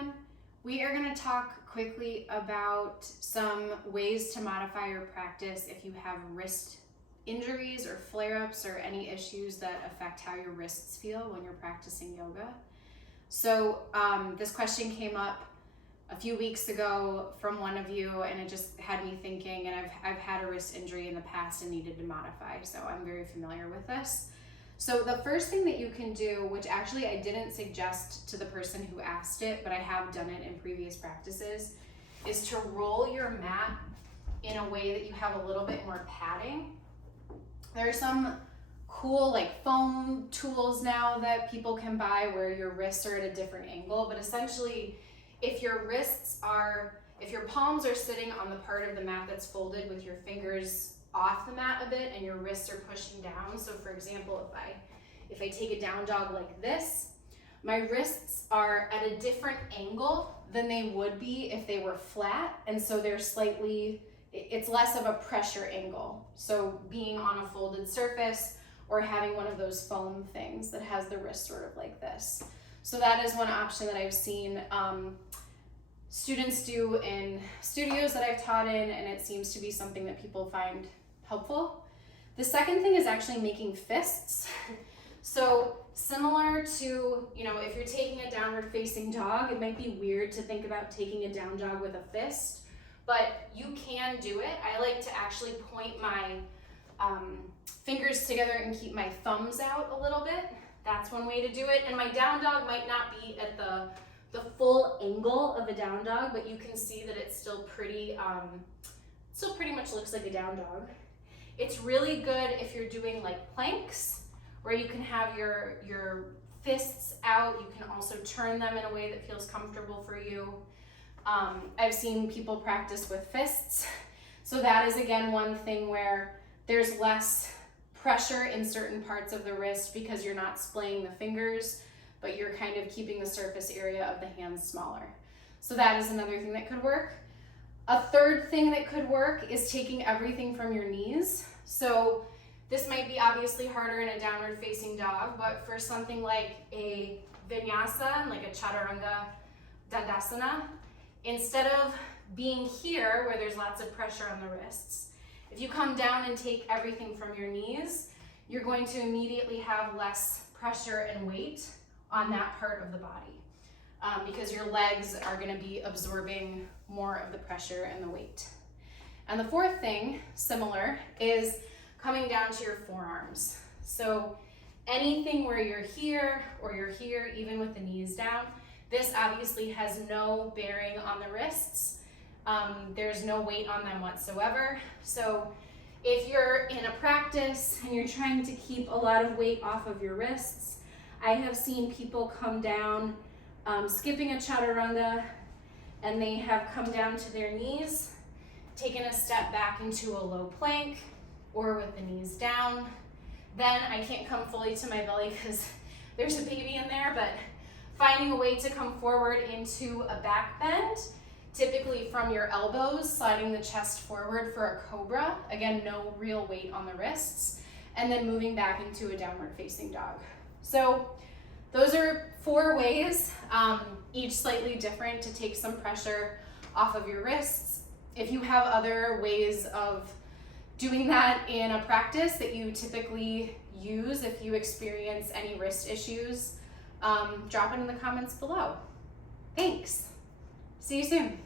everyone. We are going to talk quickly about some ways to modify your practice if you have wrist injuries or flare-ups or any issues that affect how your wrists feel when you're practicing yoga. So this question came up a few weeks ago from one of you, and it just had me thinking, and I've had a wrist injury in the past and needed to modify, so I'm very familiar with this. So the first thing that you can do, which actually I didn't suggest to the person who asked it, but I have done it in previous practices, is to roll your mat in a way that you have a little bit more padding. There are some cool like foam tools now that people can buy where your wrists are at a different angle, but essentially if your palms are sitting on the part of the mat that's folded with your fingers off the mat a bit and your wrists are pushing down. So for example, if I take a down dog like this, my wrists are at a different angle than they would be if they were flat. And so it's less of a pressure angle. So being on a folded surface or having one of those foam things that has the wrist sort of like this. So that is one option that I've seen students do in studios that I've taught in, and it seems to be something that people find helpful. The second thing is actually making fists. So similar to, if you're taking a downward facing dog, it might be weird to think about taking a down dog with a fist, but you can do it. I like to actually point my fingers together and keep my thumbs out a little bit. That's one way to do it. And my down dog might not be at the full angle of a down dog, but you can see that it's still pretty much looks like a down dog. It's really good if you're doing like planks, where you can have your fists out. You can also turn them in a way that feels comfortable for you. I've seen people practice with fists. So that is again one thing where there's less pressure in certain parts of the wrist because you're not splaying the fingers, but you're kind of keeping the surface area of the hands smaller. So that is another thing that could work. A third thing that could work is taking everything from your knees. So this might be obviously harder in a downward facing dog, but for something like a Vinyasa, like a Chaturanga Dandasana, instead of being here where there's lots of pressure on the wrists, if you come down and take everything from your knees, you're going to immediately have less pressure and weight on that part of the body because your legs are going to be absorbing more of the pressure and the weight. And the fourth thing, similar, is coming down to your forearms. So anything where you're here or you're here, even with the knees down, this obviously has no bearing on the wrists. There's no weight on them whatsoever. So if you're in a practice and you're trying to keep a lot of weight off of your wrists, I have seen people come down skipping a chaturanga, and they have come down to their knees, taken a step back into a low plank or with the knees down. Then I can't come fully to my belly because there's a baby in there, but finding a way to come forward into a back bend, typically from your elbows, sliding the chest forward for a cobra. Again, no real weight on the wrists. And then moving back into a downward facing dog. So those are 4 ways, each slightly different, to take some pressure off of your wrists. If you have other ways of doing that in a practice that you typically use, if you experience any wrist issues, drop it in the comments below. Thanks. See you soon.